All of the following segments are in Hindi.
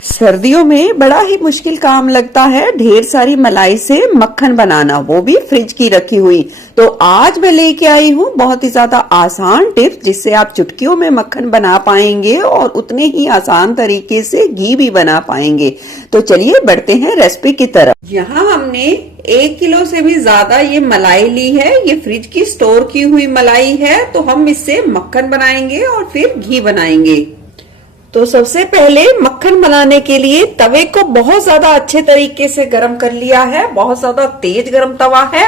सर्दियों में बड़ा ही मुश्किल काम लगता है ढेर सारी मलाई से मक्खन बनाना, वो भी फ्रिज की रखी हुई। तो आज मैं लेके आई हूँ बहुत ही ज्यादा आसान टिप्स जिससे आप चुटकियों में मक्खन बना पाएंगे और उतने ही आसान तरीके से घी भी बना पाएंगे। तो चलिए बढ़ते हैं रेसिपी की तरफ। यहाँ हमने 1 किलो से भी ज्यादा ये मलाई ली है। ये फ्रिज की स्टोर की हुई मलाई है। तो हम इससे मक्खन बनाएंगे और फिर घी बनाएंगे। तो सबसे पहले मक्खन बनाने के लिए तवे को बहुत ज्यादा अच्छे तरीके से गरम कर लिया है। बहुत ज्यादा तेज गरम तवा है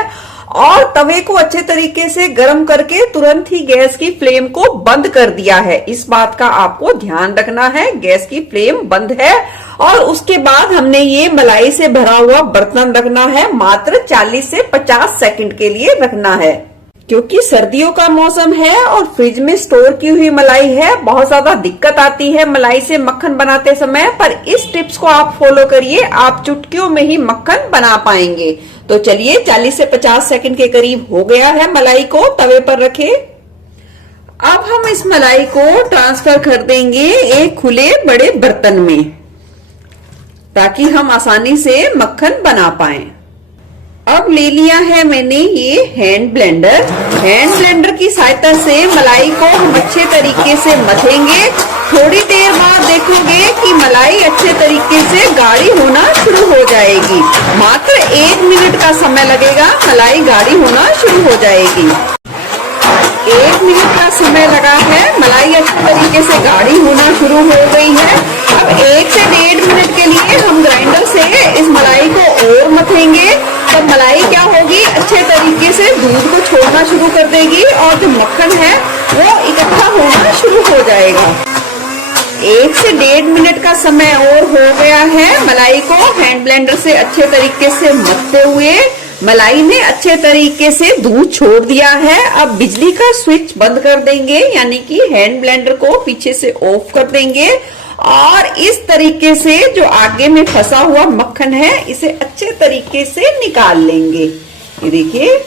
और तवे को अच्छे तरीके से गरम करके तुरंत ही गैस की फ्लेम को बंद कर दिया है। इस बात का आपको ध्यान रखना है, गैस की फ्लेम बंद है। और उसके बाद हमने ये मलाई से भरा हुआ बर्तन रखना है, मात्र 40 से 50 सेकंड के लिए रखना है, क्योंकि सर्दियों का मौसम है और फ्रिज में स्टोर की हुई मलाई है। बहुत ज्यादा दिक्कत आती है मलाई से मक्खन बनाते समय, पर इस टिप्स को आप फॉलो करिए, आप चुटकियों में ही मक्खन बना पाएंगे। तो चलिए 40 से 50 सेकंड के करीब हो गया है, मलाई को तवे पर रखे। अब हम इस मलाई को ट्रांसफर कर देंगे एक खुले बड़े बर्तन में, ताकि हम आसानी से मक्खन बना पाएं। अब ले लिया है मैंने ये हैंड ब्लेंडर। हैंड ब्लेंडर की सहायता से मलाई को हम अच्छे तरीके से मथेंगे। थोड़ी देर बाद देखोगे कि मलाई अच्छे तरीके से गाढ़ी होना शुरू हो जाएगी। मात्र 1 मिनट का समय लगेगा, मलाई गाढ़ी होना शुरू हो जाएगी। 1 मिनट का समय लगा है, मलाई अच्छे तरीके से गाढ़ी होना शुरू हो गई है। अब 1 से 1.5 मिनट के लिए हम ग्राइंडर से इस मलाई को और मथेंगे। तब मलाई क्या होगी, अच्छे तरीके से दूध को छोड़ना शुरू कर देगी और जो मक्खन है वो इकट्ठा होना शुरू हो जाएगा। 1 से 1.5 मिनट का समय और हो गया है। मलाई को हैंड ब्लेंडर से अच्छे तरीके से मथते हुए मलाई ने अच्छे तरीके से दूध छोड़ दिया है। अब बिजली का स्विच बंद कर देंगे, यानी कि हैंड ब्लेंडर को पीछे से ऑफ कर देंगे और इस तरीके से जो आगे में फंसा हुआ मक्खन है इसे अच्छे तरीके से निकाल लेंगे। ये देखिए,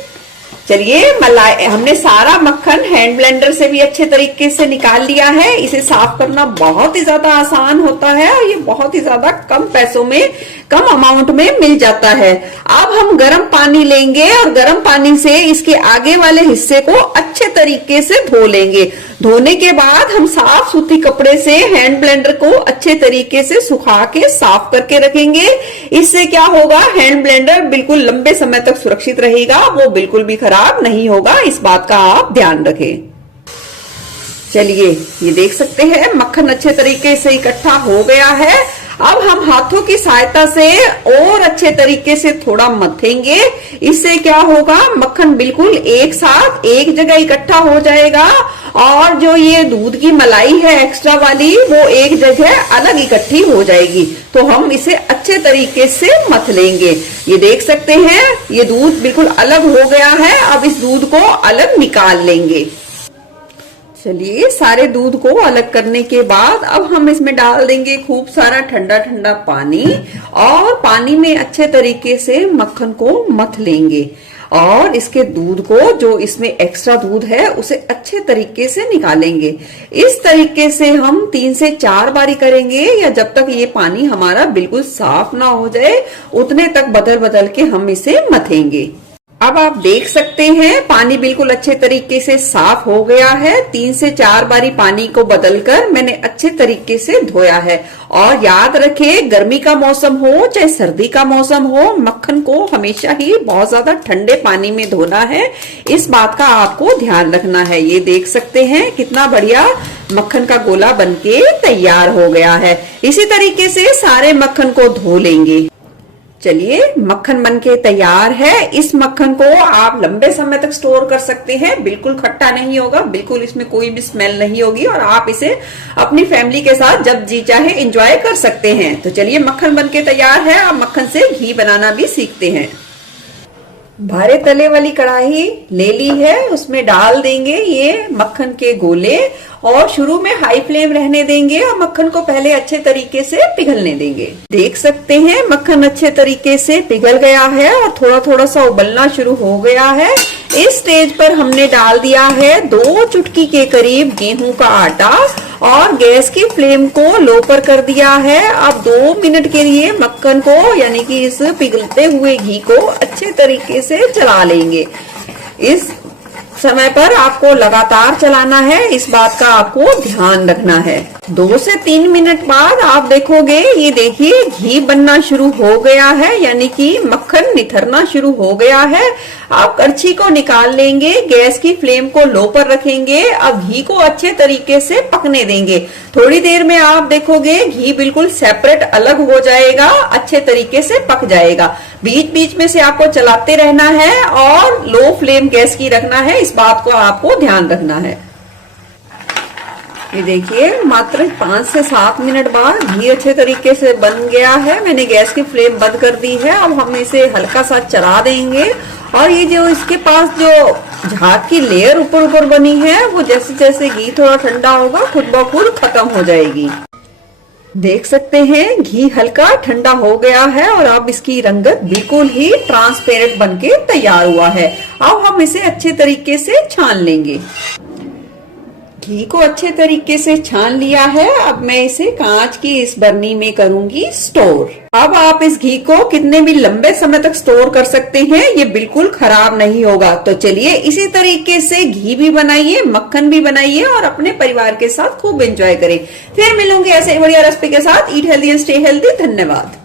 चलिए मलाई हमने सारा मक्खन हैंड ब्लेंडर से भी अच्छे तरीके से निकाल लिया है। इसे साफ करना बहुत ही ज्यादा आसान होता है और ये बहुत ही ज्यादा कम पैसों में, कम अमाउंट में मिल जाता है। अब हम गर्म पानी लेंगे और गर्म पानी से इसके आगे वाले हिस्से को अच्छे तरीके से धो लेंगे। धोने के बाद हम साफ सूती कपड़े से हैंड ब्लेंडर को अच्छे तरीके से सुखा के साफ करके रखेंगे। इससे क्या होगा, हैंड ब्लेंडर बिल्कुल लंबे समय तक सुरक्षित रहेगा, वो बिल्कुल भी खराब नहीं होगा। इस बात का आप ध्यान रखें। चलिए, ये देख सकते हैं मक्खन अच्छे तरीके से इकट्ठा हो गया है। अब हम हाथों की सहायता से और अच्छे तरीके से थोड़ा मथेंगे। इससे क्या होगा, मक्खन बिल्कुल एक साथ एक जगह इकट्ठा हो जाएगा और जो ये दूध की मलाई है एक्स्ट्रा वाली, वो एक जगह अलग इकट्ठी हो जाएगी। तो हम इसे अच्छे तरीके से मथ लेंगे। ये देख सकते हैं, ये दूध बिल्कुल अलग हो गया है। अब इस दूध को अलग निकाल लेंगे। चलिए, सारे दूध को अलग करने के बाद अब हम इसमें डाल देंगे खूब सारा ठंडा ठंडा पानी और पानी में अच्छे तरीके से मक्खन को मथ लेंगे और इसके दूध को, जो इसमें एक्स्ट्रा दूध है, उसे अच्छे तरीके से निकालेंगे। इस तरीके से हम 3 से 4 बारी करेंगे, या जब तक ये पानी हमारा बिल्कुल साफ ना हो जाए उतने तक बदल बदल के हम इसे मथेंगे। अब आप देख सकते हैं पानी बिल्कुल अच्छे तरीके से साफ हो गया है। 3 से 4 बारी पानी को बदलकर मैंने अच्छे तरीके से धोया है। और याद रखें, गर्मी का मौसम हो चाहे सर्दी का मौसम हो, मक्खन को हमेशा ही बहुत ज्यादा ठंडे पानी में धोना है। इस बात का आपको ध्यान रखना है। ये देख सकते हैं कितना बढ़िया मक्खन का गोला बनके तैयार हो गया है। इसी तरीके से सारे मक्खन को धो लेंगे। चलिए, मक्खन बनके तैयार है। इस मक्खन को आप लंबे समय तक स्टोर कर सकते हैं, बिल्कुल खट्टा नहीं होगा, बिल्कुल इसमें कोई भी स्मेल नहीं होगी और आप इसे अपनी फैमिली के साथ जब जी चाहे एंजॉय कर सकते हैं। तो चलिए, मक्खन बनके तैयार है। अब मक्खन से घी बनाना भी सीखते हैं। भारे तले वाली कढ़ाई ले ली है, उसमें डाल देंगे ये मक्खन के गोले और शुरू में हाई फ्लेम रहने देंगे और मक्खन को पहले अच्छे तरीके से पिघलने देंगे। देख सकते हैं मक्खन अच्छे तरीके से पिघल गया है और थोड़ा थोड़ा सा उबलना शुरू हो गया है। इस स्टेज पर हमने डाल दिया है 2 चुटकी के करीब गेहूं का आटा और गैस की फ्लेम को लो पर कर दिया है। अब 2 मिनट के लिए मक्खन को यानी कि इस पिघलते हुए घी को अच्छे तरीके से चला लेंगे। इस समय पर आपको लगातार चलाना है, इस बात का आपको ध्यान रखना है। 2 से 3 मिनट बाद आप देखोगे, ये देखिए घी बनना शुरू हो गया है, यानी कि मक्खन निथरना शुरू हो गया है। आप कड़छी को निकाल लेंगे, गैस की फ्लेम को लो पर रखेंगे। अब घी को अच्छे तरीके से पकने देंगे। थोड़ी देर में आप देखोगे घी बिल्कुल सेपरेट अलग हो जाएगा, अच्छे तरीके से पक जाएगा। बीच बीच में से आपको चलाते रहना है और लो फ्लेम गैस की रखना है, इस बात को आपको ध्यान रखना है। ये देखिए मात्र 5 से 7 मिनट बाद घी अच्छे तरीके से बन गया है। मैंने गैस की फ्लेम बंद कर दी है। अब हम इसे हल्का सा चला देंगे और ये जो इसके पास जो झाग की लेयर ऊपर ऊपर बनी है, वो जैसे जैसे घी थोड़ा ठंडा होगा खुद ब खुद खत्म हो जाएगी। देख सकते हैं घी हल्का ठंडा हो गया है और अब इसकी रंगत बिल्कुल ही ट्रांसपेरेंट बनके तैयार हुआ है। अब हम इसे अच्छे तरीके से छान लेंगे। घी को अच्छे तरीके से छान लिया है। अब मैं इसे कांच की इस बरनी में करूंगी स्टोर। अब आप इस घी को कितने भी लंबे समय तक स्टोर कर सकते हैं, ये बिल्कुल खराब नहीं होगा। तो चलिए इसी तरीके से घी भी बनाइए, मक्खन भी बनाइए और अपने परिवार के साथ खूब एंजॉय करें। फिर मिलूंगी ऐसे बढ़िया रेसिपी के साथ। Eat healthy and stay healthy. धन्यवाद।